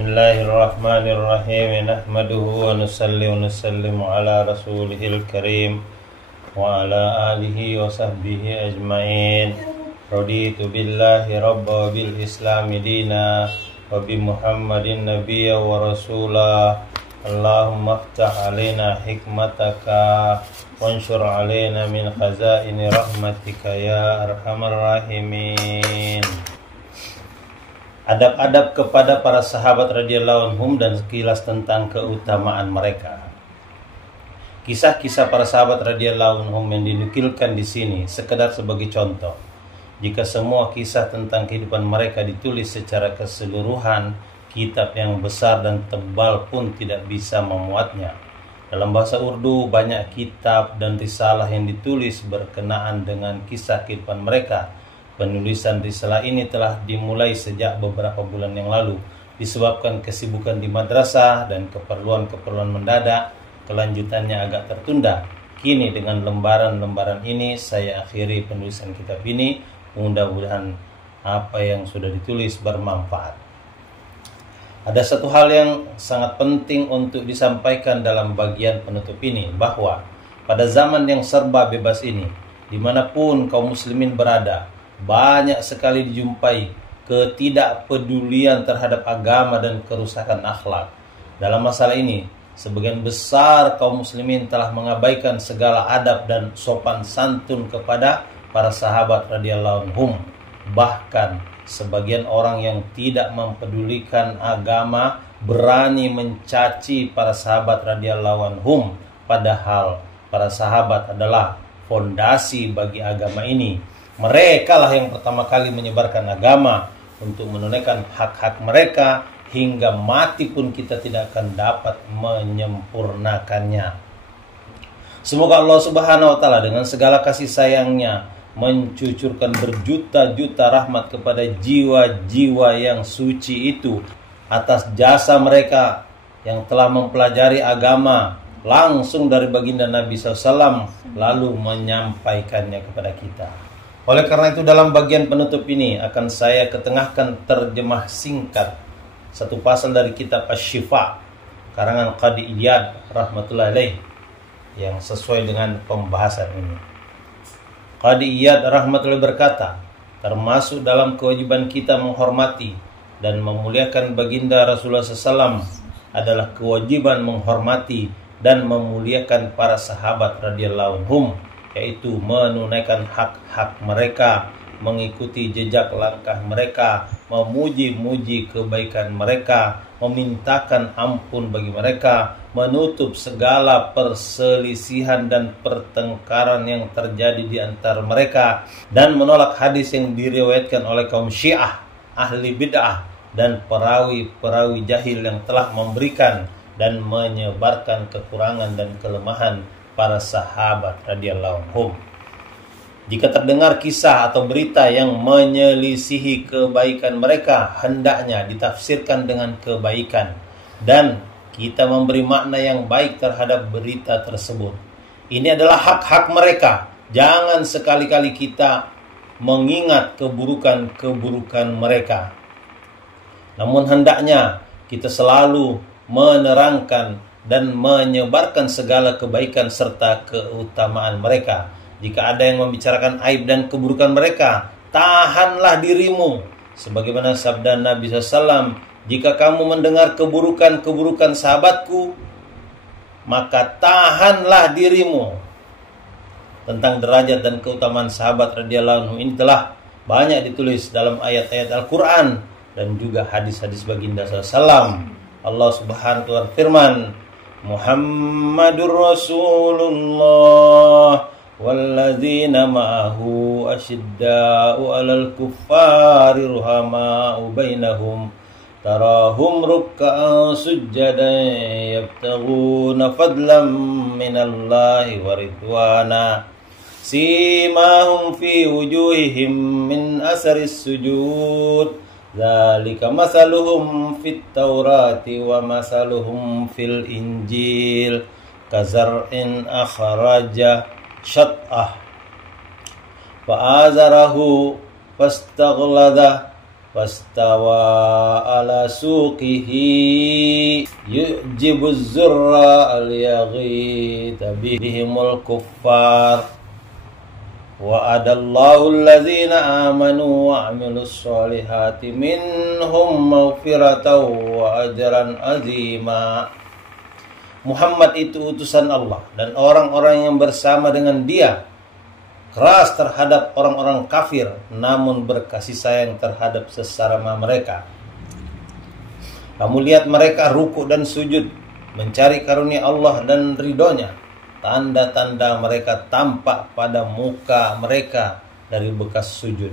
Bismillahirrahmanirrahim. Nahmaduhu wa nusalli wa nusallimu ala rasulihil karim wa ala alihi wa sahbihi ajma'in. Raditu billahi rabba bil islami dina wa bi muhammadin nabiyya wa rasula. Allahumma aftah alaina hikmataka wanshur alaina min khazaini rahmatika ya arhamar rahimin. Adab-adab kepada para sahabat radhiyallahu anhum dan sekilas tentang keutamaan mereka. Kisah-kisah para sahabat radhiyallahu anhum yang dinukilkan di sini sekedar sebagai contoh. Jika semua kisah tentang kehidupan mereka ditulis secara keseluruhan, kitab yang besar dan tebal pun tidak bisa memuatnya. Dalam bahasa Urdu, banyak kitab dan risalah yang ditulis berkenaan dengan kisah kehidupan mereka. Penulisan risalah ini telah dimulai sejak beberapa bulan yang lalu. Disebabkan kesibukan di madrasah dan keperluan-keperluan mendadak, kelanjutannya agak tertunda. Kini dengan lembaran-lembaran ini saya akhiri penulisan kitab ini. Mudah-mudahan apa yang sudah ditulis bermanfaat. Ada satu hal yang sangat penting untuk disampaikan dalam bagian penutup ini, bahwa pada zaman yang serba bebas ini, dimanapun kaum muslimin berada, banyak sekali dijumpai ketidakpedulian terhadap agama dan kerusakan akhlak. Dalam masalah ini, sebagian besar kaum muslimin telah mengabaikan segala adab dan sopan santun kepada para sahabat radhiyallahu anhum. Bahkan sebagian orang yang tidak mempedulikan agama berani mencaci para sahabat radhiyallahu anhum, padahal para sahabat adalah fondasi bagi agama ini. Mereka lah yang pertama kali menyebarkan agama untuk menunaikan hak-hak mereka, hingga mati pun kita tidak akan dapat menyempurnakannya. Semoga Allah Subhanahu wa taala dengan segala kasih sayangnya mencucurkan berjuta-juta rahmat kepada jiwa-jiwa yang suci itu atas jasa mereka yang telah mempelajari agama langsung dari baginda Nabi SAW lalu menyampaikannya kepada kita. Oleh karena itu, dalam bagian penutup ini akan saya ketengahkan terjemah singkat satu pasal dari kitab Asy-Syifa karangan Qadi Iyad rahmatullahi alaih yang sesuai dengan pembahasan ini. Qadi Iyad rahmatullahi berkata, termasuk dalam kewajiban kita menghormati dan memuliakan baginda Rasulullah SAW adalah kewajiban menghormati dan memuliakan para sahabat radhiyallahu anhum, yaitu menunaikan hak-hak mereka, mengikuti jejak langkah mereka, memuji-muji kebaikan mereka, memintakan ampun bagi mereka, menutup segala perselisihan dan pertengkaran yang terjadi di antara mereka, dan menolak hadis yang diriwayatkan oleh kaum Syiah, ahli bid'ah, dan perawi-perawi jahil yang telah memberikan dan menyebarkan kekurangan dan kelemahan para sahabat radhiyallahu anhum. Jika terdengar kisah atau berita yang menyelisihi kebaikan mereka, hendaknya ditafsirkan dengan kebaikan dan kita memberi makna yang baik terhadap berita tersebut. Ini adalah hak-hak mereka. Jangan sekali-kali kita mengingat keburukan-keburukan mereka. Namun hendaknya kita selalu menerangkan dan menyebarkan segala kebaikan serta keutamaan mereka. Jika ada yang membicarakan aib dan keburukan mereka, tahanlah dirimu. Sebagaimana sabda Nabi SAW, jika kamu mendengar keburukan-keburukan sahabatku, maka tahanlah dirimu. Tentang derajat dan keutamaan sahabat radhiyallahu anhu ini telah banyak ditulis dalam ayat-ayat Al-Quran dan juga hadis-hadis baginda SAW. Allah Subhanahu wa taala firman, Muhammadur Rasulullah walladzina ma'ahu asyidda'u 'alal kuffari ruhama'u bainahum tarahum ruk'an sujjadan yabtaghuna fadlan minallahi wa ridwana simahum fi wujuhihim min asaris sujud dzalika masaluhum fit taurati wa masaluhum fil injil kazar'in akhraja syat'ah fa'azarahu fastaghlada fastawa ala suqihi yu'jibuz zurra liyaghita bihimul kuffar wa adallahu allazina amanu wa amilus solihati minhum maghfiratan wa ajran azima. Muhammad itu utusan Allah dan orang-orang yang bersama dengan dia keras terhadap orang-orang kafir, namun berkasih sayang terhadap sesama mereka. Kamu lihat mereka ruku dan sujud, mencari karunia Allah dan ridhonya. Tanda-tanda mereka tampak pada muka mereka dari bekas sujud.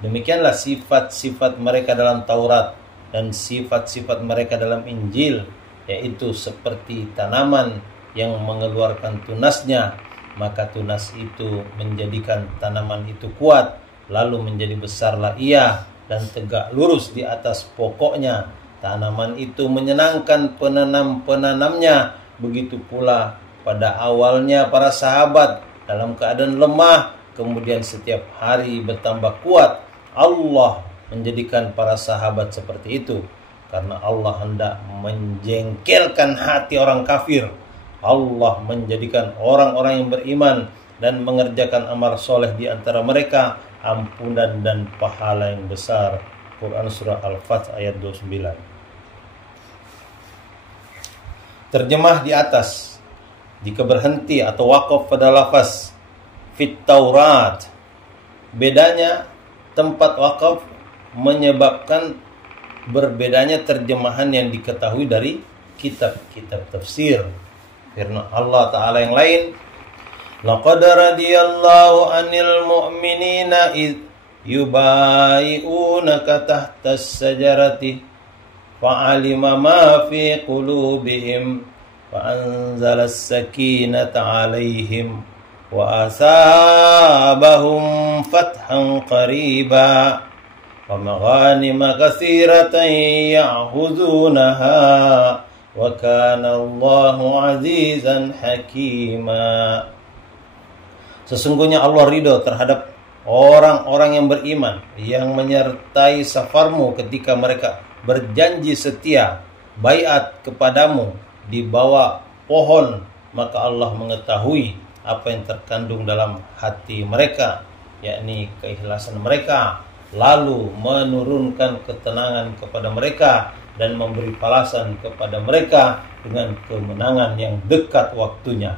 Demikianlah sifat-sifat mereka dalam Taurat dan sifat-sifat mereka dalam Injil, yaitu seperti tanaman yang mengeluarkan tunasnya, maka tunas itu menjadikan tanaman itu kuat, lalu menjadi besarlah ia dan tegak lurus di atas pokoknya. Tanaman itu menyenangkan penanam-penanamnya. Begitu pula pada awalnya para sahabat dalam keadaan lemah, kemudian setiap hari bertambah kuat. Allah menjadikan para sahabat seperti itu karena Allah hendak menjengkelkan hati orang kafir. Allah menjadikan orang-orang yang beriman dan mengerjakan amal soleh di antara mereka ampunan dan pahala yang besar. Quran Surah Al-Fath ayat 29. Terjemah di atas. Jika berhenti atau wakaf pada lafaz fit Taurat, bedanya tempat wakaf menyebabkan berbedanya terjemahan yang diketahui dari kitab-kitab tafsir. Firman Allah Ta'ala yang lain, laqad radiyallahu 'anil mu'minina id yubayi'unaka tahtas sajarati fa'alima ma fi qulubihim fa'anzalas sakinata 'alaihim wa asabahum fathan qariba wa maghanima katsiratan ya'khudunaha wa kana Allahu 'azizan hakima. Sesungguhnya Allah ridho terhadap orang-orang yang beriman yang menyertai safarmu ketika mereka berjanji setia baiat kepadamu di bawah pohon, maka Allah mengetahui apa yang terkandung dalam hati mereka, yakni keikhlasan mereka, lalu menurunkan ketenangan kepada mereka dan memberi balasan kepada mereka dengan kemenangan yang dekat waktunya,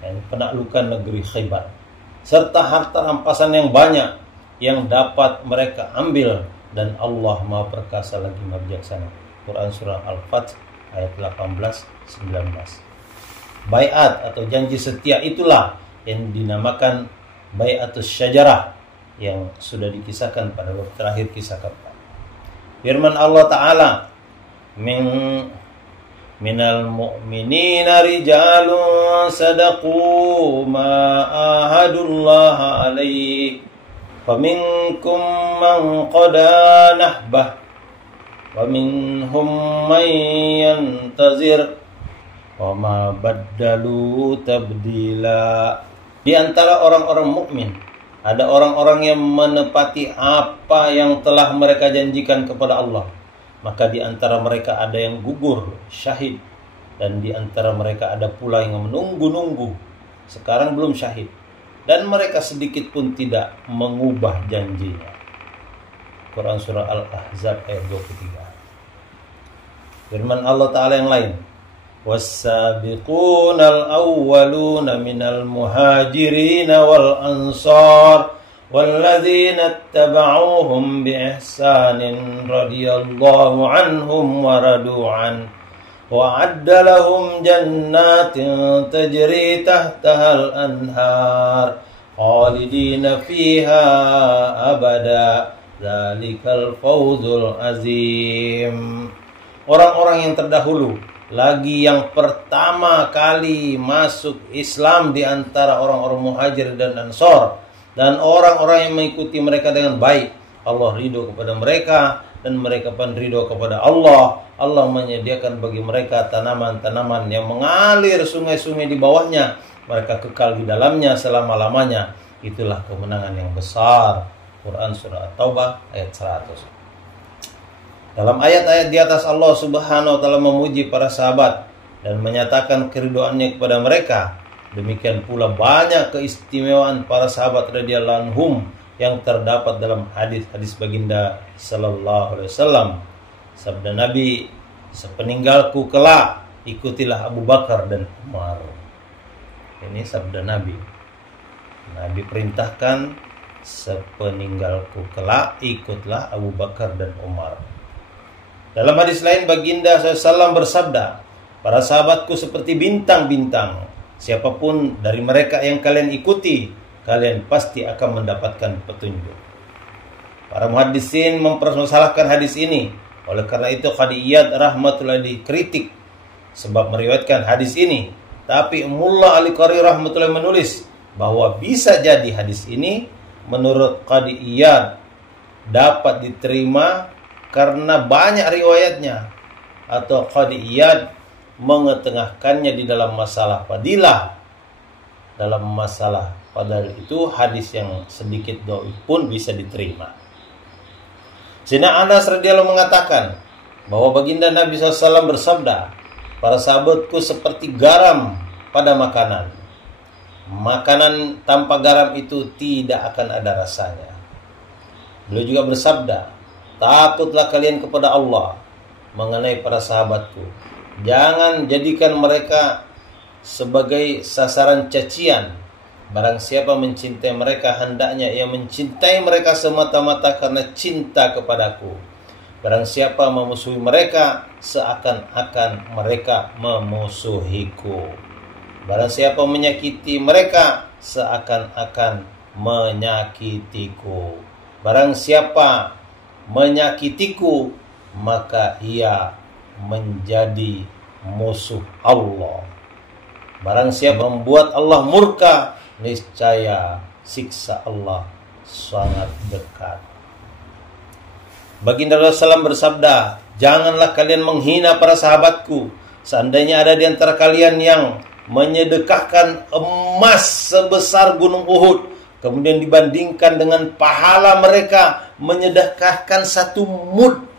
dan penaklukan negeri Khaybar, serta harta rampasan yang banyak yang dapat mereka ambil, dan Allah Maha Perkasa lagi Maha Bijaksana. Quran Surah Al-Fath ayat 18-19. Baiat atau janji setia itulah yang dinamakan Baiatus Syajarah yang sudah dikisahkan pada waktu terakhir kisah keempat. Firman Allah Ta'ala, minal mu'minina rijalun sadaqu ma ahadullah alaihi faminkum man qada nahbah wa minhum man yantazir wa ma baddalu tabdila. Di antara orang-orang mukmin ada orang-orang yang menepati apa yang telah mereka janjikan kepada Allah. Maka di antara mereka ada yang gugur, syahid. Dan di antara mereka ada pula yang menunggu-nunggu, sekarang belum syahid. Dan mereka sedikit pun tidak mengubah janjinya. Quran Surah Al-Ahzab ayat 23. Firman Allah Ta'ala yang lain, وَالسَّابِقُونَ الْأَوَّلُونَ مِنَ الْمُهَاجِرِينَ وَالْأَنصَارِ وَالَّذِينَ اتَّبَعُوهُمْ بِإِحْسَانٍ رَضِيَ اللَّهُ عَنْهُمْ وَرَضُوا عَنْهُ وَأَعَدَّ لَهُمْ جَنَّاتٍ تَجْرِي تَحْتَهَا الْأَنْهَارُ خَالِدِينَ فِيهَا أَبَدًا ذَلِكَ الْفَوْزُ الْعَظِيمُ. Orang-orang yang terdahulu, lagi yang pertama kali masuk Islam di antara orang-orang muhajir dan ansor, dan orang-orang yang mengikuti mereka dengan baik, Allah ridho kepada mereka dan mereka pun ridho kepada Allah. Allah menyediakan bagi mereka tanaman-tanaman yang mengalir sungai-sungai di bawahnya, mereka kekal di dalamnya selama-lamanya. Itulah kemenangan yang besar. Quran Surah At-Taubah ayat 100. Dalam ayat-ayat di atas Allah Subhanahu wa taala memuji para sahabat dan menyatakan keridhoannya kepada mereka. Demikian pula banyak keistimewaan para sahabat radhiyallahu anhum yang terdapat dalam hadis-hadis baginda sallallahu alaihi wasallam. Sabda Nabi, "Sepeninggalku kelak, ikutilah Abu Bakar dan Umar." Ini sabda Nabi. Nabi perintahkan, sepeninggalku kelak, ikutlah Abu Bakar dan Umar. Dalam hadis lain baginda SAW bersabda, "Para sahabatku seperti bintang-bintang. Siapapun dari mereka yang kalian ikuti, kalian pasti akan mendapatkan petunjuk." Para muhaddisin mempermasalahkan hadis ini. Oleh karena itu Qadhi Iyad rahmatullah dikritik sebab meriwayatkan hadis ini. Tapi Mullah Al-Qari rahmatullah menulis bahwa bisa jadi hadis ini menurut Qadhi Iyad dapat diterima karena banyak riwayatnya, atau Qadhi Iyad mengetengahkannya di dalam masalah fadilah. Dalam masalah fadilah itu hadis yang sedikit dhaif pun bisa diterima. Sayyidina Anas radhiyallahu mengatakan bahwa baginda Nabi SAW bersabda, "Para sahabatku seperti garam pada makanan. Makanan tanpa garam itu tidak akan ada rasanya." Beliau juga bersabda, "Takutlah kalian kepada Allah mengenai para sahabatku. Jangan jadikan mereka sebagai sasaran cacian. Barang siapa mencintai mereka, hendaknya ia mencintai mereka semata-mata karena cinta kepadaku. Barang siapa memusuhi mereka, seakan-akan mereka memusuhiku. Barang siapa menyakiti mereka, seakan-akan menyakitiku. Barang siapa menyakitiku, maka ia menjadi musuh Allah. Barang siapa membuat Allah murka, niscaya siksa Allah sangat dekat." Baginda Rasulullah SAW bersabda, "Janganlah kalian menghina para sahabatku. Seandainya ada di antara kalian yang menyedekahkan emas sebesar gunung Uhud, kemudian dibandingkan dengan pahala mereka menyedekahkan 1 mud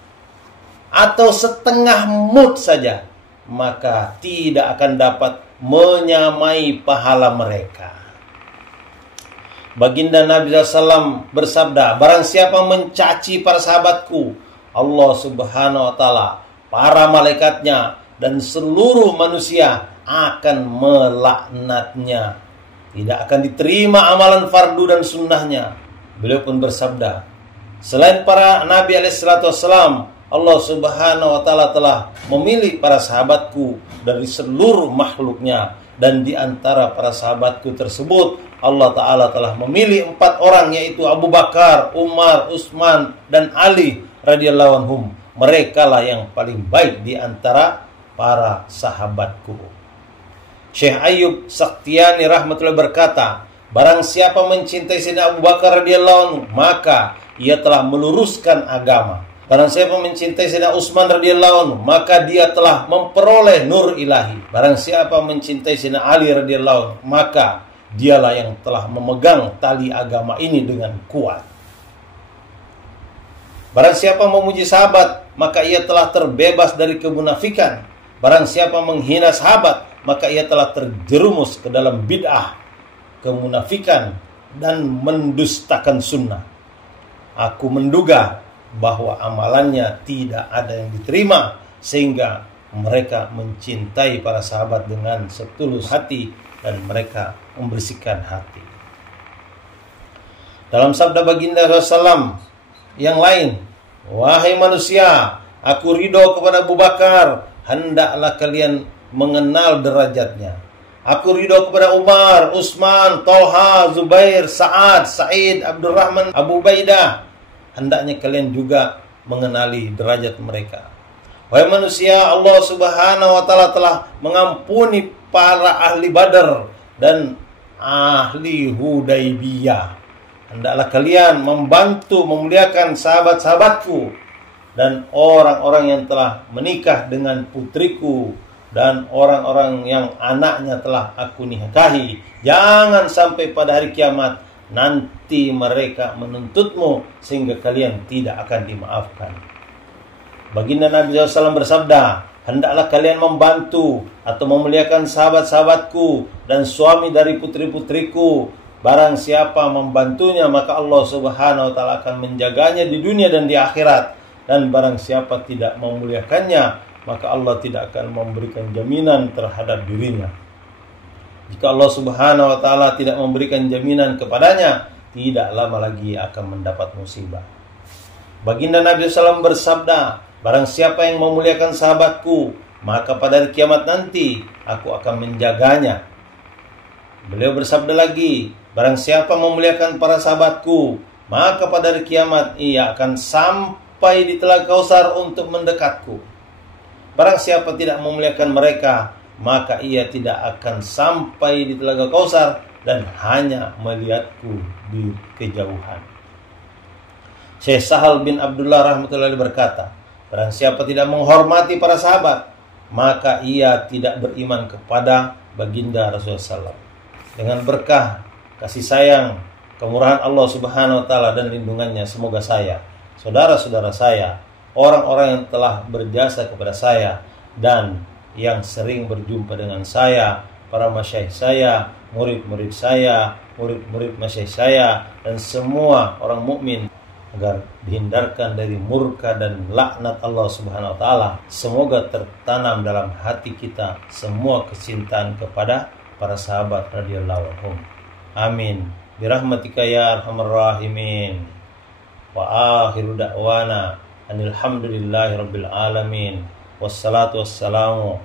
atau setengah mud saja, maka tidak akan dapat menyamai pahala mereka." Baginda Nabi SAW bersabda, "Barang siapa mencaci para sahabatku, Allah Subhanahu wa taala, para malaikatnya dan seluruh manusia akan melaknatnya. Tidak akan diterima amalan fardu dan sunnahnya." Beliau pun bersabda, "Selain para Nabi alaihissalam, Allah Subhanahu wa taala telah memilih para sahabatku dari seluruh makhluknya, dan di antara para sahabatku tersebut Allah Ta'ala telah memilih 4 orang, yaitu Abu Bakar, Umar, Utsman, dan Ali radhiyallahu anhum. Mereka lah yang paling baik di antara para sahabatku." Syekh Ayyub Saktiani rahmatullah berkata, "Barang siapa mencintai Sayyidina Abu Bakar radhiyallahu anhu, maka ia telah meluruskan agama. Barang siapa mencintai Sayyidina Utsman radhiyallahu anhu, maka dia telah memperoleh nur ilahi. Barang siapa mencintai Sayyidina Ali radhiyallahu anhu, maka dialah yang telah memegang tali agama ini dengan kuat. Barang siapa memuji sahabat, maka ia telah terbebas dari kemunafikan. Barang siapa menghina sahabat, maka ia telah terjerumus ke dalam bid'ah, kemunafikan, dan mendustakan sunnah. Aku menduga bahwa amalannya tidak ada yang diterima, sehingga mereka mencintai para sahabat dengan setulus hati dan mereka membersihkan hati." Dalam sabda baginda SAW yang lain, "Wahai manusia, aku ridho kepada Abu Bakar, hendaklah kalian mengenal derajatnya. Aku ridho kepada Umar, Utsman, Thalha, Zubair, Sa'ad, Sa'id, Abdurrahman, Abu Ubaidah, hendaknya kalian juga mengenali derajat mereka. Wahai manusia, Allah Subhanahu wa taala telah mengampuni para ahli Badar dan ahli Hudaybiyah. Hendaklah kalian membantu memuliakan sahabat-sahabatku dan orang-orang yang telah menikah dengan putriku dan orang-orang yang anaknya telah aku nikahi. Jangan sampai pada hari kiamat nanti mereka menuntutmu sehingga kalian tidak akan dimaafkan." Baginda Nabi SAW bersabda, hendaklah kalian membantu atau memuliakan sahabat-sahabatku dan suami dari putri-putriku. Barang siapa membantunya, maka Allah Subhanahu wa ta'ala akan menjaganya di dunia dan di akhirat. Dan barang siapa tidak memuliakannya, maka Allah tidak akan memberikan jaminan terhadap dirinya. Jika Allah Subhanahu wa ta'ala tidak memberikan jaminan kepadanya, tidak lama lagi akan mendapat musibah. Baginda Nabi SAW bersabda, barang siapa yang memuliakan sahabatku, maka pada hari kiamat nanti aku akan menjaganya. Beliau bersabda lagi, barang siapa memuliakan para sahabatku, maka pada hari kiamat ia akan sampai di Telaga Kausar untuk mendekatku. Barang siapa tidak memuliakan mereka, maka ia tidak akan sampai di Telaga Kausar dan hanya melihatku di kejauhan. Syekh Sahal bin Abdullah rahmatullahi berkata, barang siapa tidak menghormati para sahabat, maka ia tidak beriman kepada baginda Rasulullah SAW. Dengan berkah, kasih sayang, kemurahan Allah Subhanahu wa ta'ala dan lindungannya, semoga saya, saudara-saudara saya, orang-orang yang telah berjasa kepada saya, dan yang sering berjumpa dengan saya, para masyayikh saya, murid-murid saya, murid-murid masyayikh saya, dan semua orang mukmin, agar dihindarkan dari murka dan laknat Allah Subhanahu wa ta'ala. Semoga tertanam dalam hati kita semua kecintaan kepada para sahabat radhiyallahu anhum. Amin. Birahmatika ya arhamar rahimin. Wa akhiru da'wana anil hamdulillahi rabbil alamin. Wassalatu wassalamu